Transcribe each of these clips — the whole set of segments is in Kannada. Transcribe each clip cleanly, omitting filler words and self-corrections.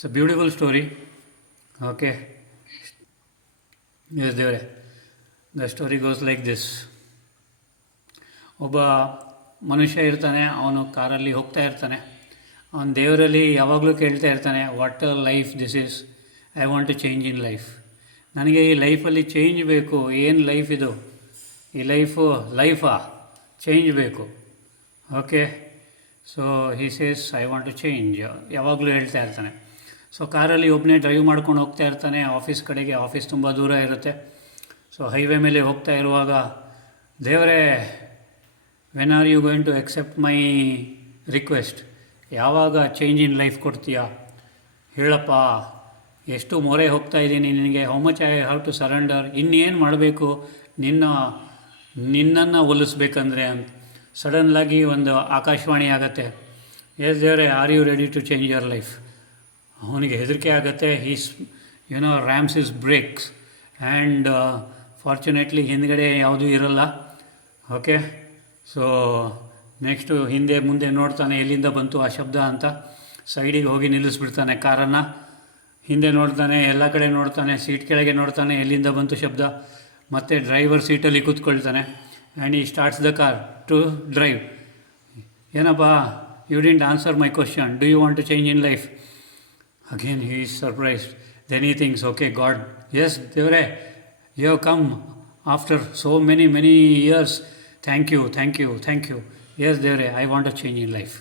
It's a beautiful story. Okay. Yes, ದೇವರೇ. The story goes like this. ಒಬ್ಬ ಮನುಷ್ಯ ಇರ್ತಾನೆ, ಅವನು ಕಾರಲ್ಲಿ ಹೋಗ್ತಾ ಇರ್ತಾನೆ. ಅವನು ದೇವರಲ್ಲಿ ಯಾವಾಗಲೂ ಕೇಳ್ತಾ ಇರ್ತಾನೆ, what life this is, I want to change in life. ನನಗೆ ಈ ಲೈಫಲ್ಲಿ ಚೇಂಜ್ ಬೇಕು. ಏನು ಲೈಫ್ ಇದು? ಈ ಲೈಫಾ ಚೇಂಜ್ ಬೇಕು. Okay. So he says I want to change, ಯಾವಾಗಲೂ ಹೇಳ್ತಾ ಇರ್ತಾನೆ. ಸೊ ಕಾರಲ್ಲಿ ಒಬ್ಬನೇ ಡ್ರೈವ್ ಮಾಡ್ಕೊಂಡು ಹೋಗ್ತಾ ಇರ್ತಾನೆ ಆಫೀಸ್ ಕಡೆಗೆ. ಆಫೀಸ್ ತುಂಬ ದೂರ ಇರುತ್ತೆ. ಸೊ ಹೈವೇ ಮೇಲೆ ಹೋಗ್ತಾ ಇರುವಾಗ, ದೇವರೇ, when are you going to accept my request? ಯಾವಾಗ ಚೇಂಜ್ ಇನ್ ಲೈಫ್ ಕೊಡ್ತೀಯಾ? ಹೇಳಪ್ಪ, ಎಷ್ಟು ಮೊರೆ ಹೋಗ್ತಾ ಇದ್ದೀನಿ ನಿನಗೆ. How much I have to surrender. ಇನ್ನೇನು ಮಾಡಬೇಕು ನಿನ್ನನ್ನು ಒಲಿಸ್ಬೇಕಂದ್ರೆ ಅಂತ ಸಡನ್ಲಾಗಿ ಒಂದು ಆಕಾಶವಾಣಿ ಆಗುತ್ತೆ. ಎಸ್ ದೇವರೇ, are you ready to change your life? ಅವನಿಗೆ ಹೆದರಿಕೆ ಆಗುತ್ತೆ. He's rams is brakes and fortunately ಹಿಂದ್ಗಡೆ ಯಾವುದೂ ಇರಲ್ಲ. ಓಕೆ. ಸೊ ನೆಕ್ಸ್ಟು ಹಿಂದೆ ಮುಂದೆ ನೋಡ್ತಾನೆ, ಎಲ್ಲಿಂದ ಬಂತು ಆ ಶಬ್ದ ಅಂತ. ಸೈಡಿಗೆ ಹೋಗಿ ನಿಲ್ಲಿಸ್ಬಿಡ್ತಾನೆ ಕಾರನ್ನು. ಹಿಂದೆ ನೋಡ್ತಾನೆ, ಎಲ್ಲ ಕಡೆ ನೋಡ್ತಾನೆ, ಸೀಟ್ ಕೆಳಗೆ ನೋಡ್ತಾನೆ, ಎಲ್ಲಿಂದ ಬಂತು ಶಬ್ದ. ಮತ್ತು ಡ್ರೈವರ್ ಸೀಟಲ್ಲಿ ಕೂತ್ಕೊಳ್ತಾನೆ. And he starts the car to drive. ಏನಪ್ಪ, you didn't answer my question, do you want to change in life? Again he is surprised. Then he thinks, okay God, yes ದೇವರೇ, you have come after so many years. Thank you. Yes ದೇವರೇ, I want to change in life.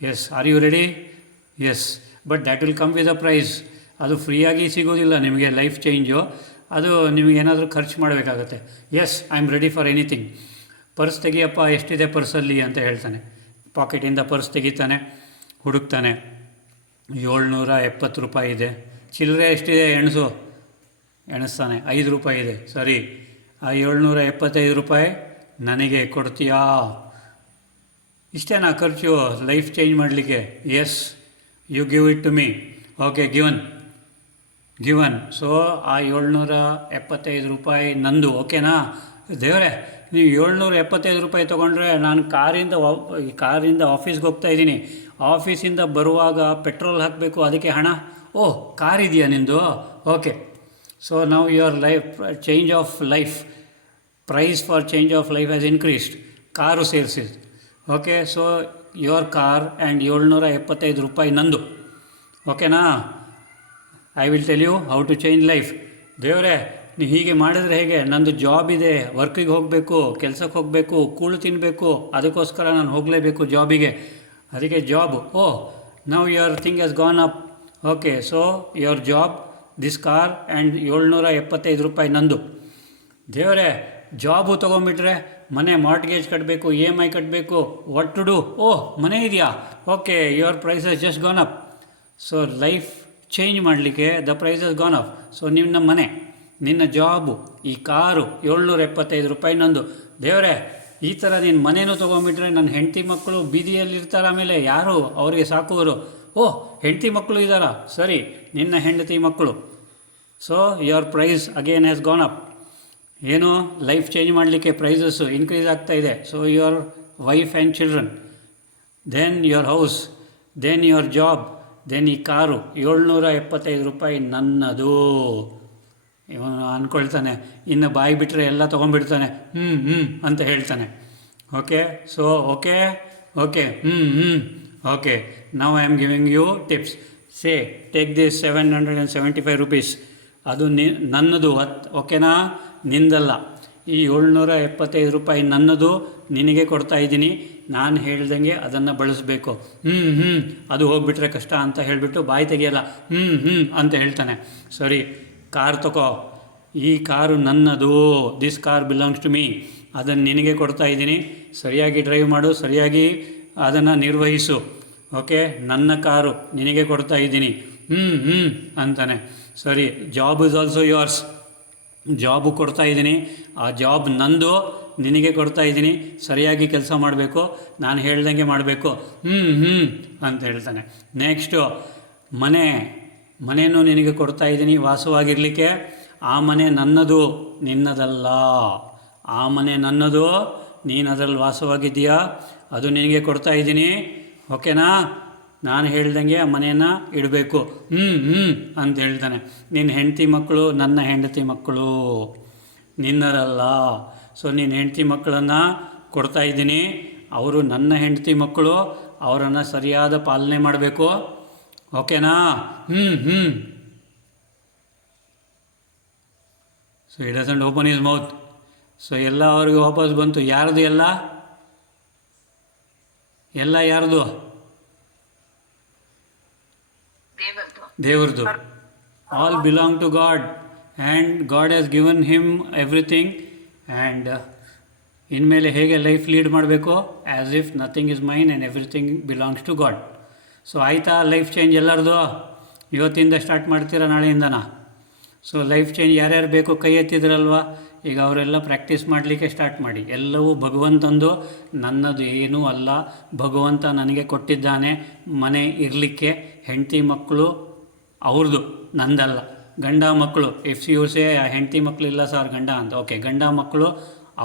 Yes, are you ready? Yes, but that will come with a price. ಅದು ಫ್ರೀಯಾಗಿ ಸಿಗೋದಿಲ್ಲ ನಿಮಗೆ ಲೈಫ್ ಚೇಂಜು. ಅದು ನಿಮಗೇನಾದರೂ ಖರ್ಚು ಮಾಡಬೇಕಾಗತ್ತೆ. Yes, I am ready for anything. Purse ತೆಗಿಯಪ್ಪ, ಎಷ್ಟಿದೆ ಪರ್ಸಲ್ಲಿ ಅಂತ ಹೇಳ್ತಾನೆ. ಪಾಕೆಟಿಂದ ಪರ್ಸ್ ತೆಗಿತಾನೆ, ಹುಡುಕ್ತಾನೆ. 770 ರೂಪಾಯಿ ಇದೆ. ಚಿಲ್ಲರೆ ಎಷ್ಟಿದೆ ಎಣಿಸ್ತಾನೆ. 5 ರೂಪಾಯಿ ಇದೆ. ಸರಿ, ಆ 775 ರೂಪಾಯಿ ನನಗೆ ಕೊಡ್ತೀಯಾ? ಇಷ್ಟೇನಾ ಖರ್ಚು ಲೈಫ್ ಚೇಂಜ್ ಮಾಡಲಿಕ್ಕೆ? Yes, you give it to me. Okay, given. So ಆ 775 ರೂಪಾಯಿ ನಂದು. ಓಕೆನಾ? ದೇವರೇ, ನೀವು 775 ರೂಪಾಯಿ ತೊಗೊಂಡ್ರೆ ನಾನು ಕಾರಿಂದ ಆಫೀಸ್ಗೆ ಹೋಗ್ತಾ ಇದ್ದೀನಿ. ಆಫೀಸಿಂದ ಬರುವಾಗ ಪೆಟ್ರೋಲ್ ಹಾಕಬೇಕು, ಅದಕ್ಕೆ ಹಣ. ಓಹ್, ಕಾರ್ ಇದೆಯಾ ನಿಂದು? Okay. So now your life change of life, price for change of life has increased. Car ಸೇರಿಸಿದ್ದು. Okay. So your car and 775 ರೂಪಾಯಿ ನಂದು. ಓಕೆನಾ? I will tell you how to change life. ದೇವರೇ, ನೀವು ಹೀಗೆ ಮಾಡಿದ್ರೆ ಹೇಗೆ? ನಂದು ಜಾಬ್ ಇದೆ, ವರ್ಕಿಗೆ ಹೋಗಬೇಕು, ಕೆಲಸಕ್ಕೆ ಹೋಗಬೇಕು, ಕೂಳು ತಿನ್ನಬೇಕು, ಅದಕ್ಕೋಸ್ಕರ ನಾನು ಹೋಗಲೇಬೇಕು ಜಾಬಿಗೆ. ಅದಕ್ಕೆ job. Oh, now your thing has gone up. Okay. So your job, this car and 775 ರೂಪಾಯಿ ನಂದು. ದೇವರೇ, ಜಾಬು ತೊಗೊಂಬಿಟ್ರೆ ಮನೆ ಮಾರ್ಟ್ಗೇಜ್ ಕಟ್ಟಬೇಕು, EMI ಕಟ್ಟಬೇಕು, ವಾಟ್ ಟು ಡೂ? ಓಹ್, ಮನೆ ಇದೆಯಾ? Okay, your price has just gone up. So life change ಮಾಡಲಿಕ್ಕೆ the price has gone up. So ನಿನ್ನ ಮನೆ, ನಿನ್ನ ಜಾಬು, ಈ ಕಾರು 775 ರೂಪಾಯಿ ನಂದು. ದೇವರೇ, ಈ ಥರ ನಿನ್ನ ಮನೇನೂ ತೊಗೊಂಬಿಟ್ರೆ ನನ್ನ ಹೆಂಡತಿ ಮಕ್ಕಳು ಬೀದಿಯಲ್ಲಿರ್ತಾರೆ. ಆಮೇಲೆ ಯಾರು ಅವರಿಗೆ ಸಾಕುವರು? ಓಹ್, ಹೆಂಡತಿ ಮಕ್ಕಳು ಇದ್ದಾರಾ? ಸರಿ, ನಿನ್ನ ಹೆಂಡತಿ ಮಕ್ಕಳು. So your price again has gone up. ಏನು, ಲೈಫ್ ಚೇಂಜ್ ಮಾಡಲಿಕ್ಕೆ ಪ್ರೈಸಸ್ಸು ಇನ್ಕ್ರೀಸ್ ಆಗ್ತಾ ಇದೆ. So your wife and children, then your house, then your job, then ಈ ಕಾರು 775 ರೂಪಾಯಿ ನನ್ನದು. ಇವನು ಅಂದ್ಕೊಳ್ತಾನೆ, ಇನ್ನು ಬಾಯಿ ಬಿಟ್ಟರೆ ಎಲ್ಲ ತೊಗೊಂಡ್ಬಿಡ್ತಾನೆ. ಅಂತ ಹೇಳ್ತಾನೆ. Okay. So okay. Okay, now I am giving you tips. Say, take this 775 rupees. ಅದು ನನ್ನದು. ಓಕೆನಾ? ನಿಂದಲ್ಲ. ಈ 775 ರೂಪಾಯಿ ನನ್ನದು, ನಿನಗೆ ಕೊಡ್ತಾ ಇದ್ದೀನಿ. ನಾನು ಹೇಳ್ದಂಗೆ ಅದನ್ನು ಬಳಸಬೇಕು. ಅದು ಹೋಗಿಬಿಟ್ರೆ ಕಷ್ಟ ಅಂತ ಹೇಳಿಬಿಟ್ಟು ಬಾಯಿ ತೆಗಿಯಲ್ಲ. ಅಂತ ಹೇಳ್ತಾನೆ. ಸರಿ, ಕಾರ್ ತಗೋ. ಈ ಕಾರು ನನ್ನದು. This car belongs to me. ಅದನ್ನು ನಿನಗೆ ಕೊಡ್ತಾ ಇದ್ದೀನಿ. ಸರಿಯಾಗಿ ಡ್ರೈವ್ ಮಾಡು, ಸರಿಯಾಗಿ ಅದನ್ನು ನಿರ್ವಹಿಸು. ಓಕೆ, ನನ್ನ ಕಾರು ನಿನಗೆ ಕೊಡ್ತಾ ಇದ್ದೀನಿ. ಅಂತಾನೆ. ಸರಿ, job is also yours. Job ಕೊಡ್ತಾ ಇದ್ದೀನಿ. ಆ ಜಾಬ್ ನಂದು, ನಿನಗೆ ಕೊಡ್ತಾ ಇದ್ದೀನಿ. ಸರಿಯಾಗಿ ಕೆಲಸ ಮಾಡಬೇಕು, ನಾನು ಹೇಳ್ದಂಗೆ ಮಾಡಬೇಕು. ಅಂತ ಹೇಳ್ತಾನೆ. ನೆಕ್ಸ್ಟು, ಮನೆಯೂ ನಿನಗೆ ಕೊಡ್ತಾ ಇದ್ದೀನಿ ವಾಸವಾಗಿರಲಿಕ್ಕೆ. ಆ ಮನೆ ನನ್ನದು, ನಿನ್ನದಲ್ಲ. ಆ ಮನೆ ನನ್ನದು, ನೀನು ಅದರಲ್ಲಿ ವಾಸವಾಗಿದ್ದೀಯಾ, ಅದು ನಿನಗೆ ಕೊಡ್ತಾ ಇದ್ದೀನಿ. ಓಕೆನಾ? ನಾನು ಹೇಳ್ದಂಗೆ ಆ ಮನೆಯನ್ನು ಇಡಬೇಕು. ಅಂತ ಹೇಳ್ತಾನೆ. ನಿನ್ನ ಹೆಂಡತಿ ಮಕ್ಕಳು ನನ್ನ ಹೆಂಡತಿ ಮಕ್ಕಳು, ನಿನ್ನರಲ್ಲ. ಸೊ ನಿನ್ನ ಹೆಂಡತಿ ಮಕ್ಕಳನ್ನು ಕೊಡ್ತಾ ಇದ್ದೀನಿ, ಅವರು ನನ್ನ ಹೆಂಡತಿ ಮಕ್ಕಳು, ಅವರನ್ನು ಸರಿಯಾದ ಪಾಲನೆ ಮಾಡಬೇಕು. ಓಕೆನಾ? So it doesn't open his mouth. So ಎಲ್ಲ ಅವ್ರಿಗೆ ವಾಪಸ್ ಬಂತು. ಯಾರ್ದು ಎಲ್ಲ ಯಾರ್ದು? ದೇವ್ರದ್ದು. All belong to God and God has given him everything. And ಇನ್ಮೇಲೆ ಹೇಗೆ ಲೈಫ್ ಲೀಡ್ ಮಾಡಬೇಕು? As if nothing is mine and everything belongs to God. So ಆಯಿತಾ ಲೈಫ್ ಚೇಂಜ್ ಎಲ್ಲರದು? ಇವತ್ತಿಂದ ಸ್ಟಾರ್ಟ್ ಮಾಡ್ತೀರಾ ನಾಳೆಯಿಂದನಾ? ಸೊ ಲೈಫ್ ಚೇಂಜ್ ಯಾರ್ಯಾರು ಬೇಕು ಕೈ ಎತ್ತಿದ್ರಲ್ವ? ಈಗ ಅವರೆಲ್ಲ ಪ್ರಾಕ್ಟೀಸ್ ಮಾಡಲಿಕ್ಕೆ ಸ್ಟಾರ್ಟ್ ಮಾಡಿ. ಎಲ್ಲವೂ ಭಗವಂತಂದು, ನನ್ನದು ಏನೂ ಅಲ್ಲ. ಭಗವಂತ ನನಗೆ ಕೊಟ್ಟಿದ್ದಾನೆ ಮನೆ ಇರಲಿಕ್ಕೆ, ಹೆಂಡತಿ ಮಕ್ಕಳು ಅವ್ರದ್ದು, ನಂದಲ್ಲ. ಗಂಡ ಮಕ್ಕಳು, ಇಫ್ ಯು ಸೇ ಹೆಂಡತಿ ಮಕ್ಕಳಿಲ್ಲ ಸರ್ ಗಂಡ ಅಂತ, ಓಕೆ, ಗಂಡ ಮಕ್ಕಳು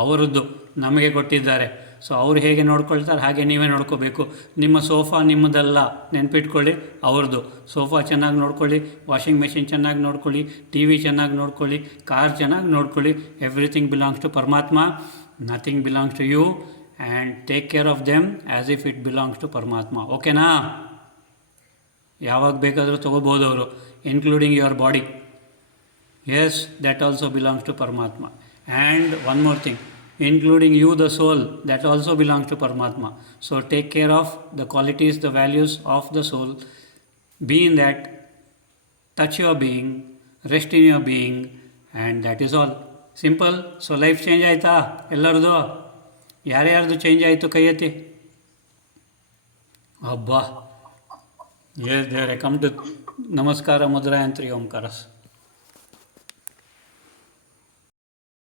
ಅವರದ್ದು ನಮಗೆ ಕೊಟ್ಟಿದ್ದಾರೆ. ಸೊ ಅವ್ರು ಹೇಗೆ ನೋಡ್ಕೊಳ್ತಾರೆ ಹಾಗೆ ನೀವೇ ನೋಡ್ಕೋಬೇಕು. ನಿಮ್ಮ ಸೋಫಾ ನಿಮ್ಮದಲ್ಲ, ನೆನ್ಪಿಟ್ಕೊಳ್ಳಿ, ಅವ್ರದ್ದು. ಸೋಫಾ ಚೆನ್ನಾಗಿ ನೋಡ್ಕೊಳ್ಳಿ, ವಾಷಿಂಗ್ ಮೆಷಿನ್ ಚೆನ್ನಾಗಿ ನೋಡ್ಕೊಳ್ಳಿ, ಟಿ ವಿ ಚೆನ್ನಾಗಿ ನೋಡ್ಕೊಳ್ಳಿ, ಕಾರ್ ಚೆನ್ನಾಗಿ ನೋಡ್ಕೊಳ್ಳಿ. ಎವ್ರಿಥಿಂಗ್ ಬಿಲಾಂಗ್ಸ್ ಟು ಪರಮಾತ್ಮ, nothing belongs to you, and take care of them as if it belongs to ಪರಮಾತ್ಮ. ಓಕೆನಾ? ಯಾವಾಗ ಬೇಕಾದರೂ ತೊಗೋಬೋದು ಅವರು, including your body. Yes, that also belongs to Paramatma. And one more thing, including you, the soul, that also belongs to Paramatma. So take care of the qualities, the values of the soul. Be in that, touch your being, rest in your being, and that is all. Simple. So life change ಆಯಿತಾ ಎಲ್ಲರದು? ಯಾರ್ಯಾರ್ದು ಚೇಂಜ್ ಆಯಿತು ಕೈ ಎತ್ತಿ? ಅಬ್ಬಾ, ಎಸ್ ದೇವರೇ, ಕಮ್ ಟು ನಮಸ್ಕಾರ ಮುದ್ರಾ and 3 ಓಂಕಾರಸ್.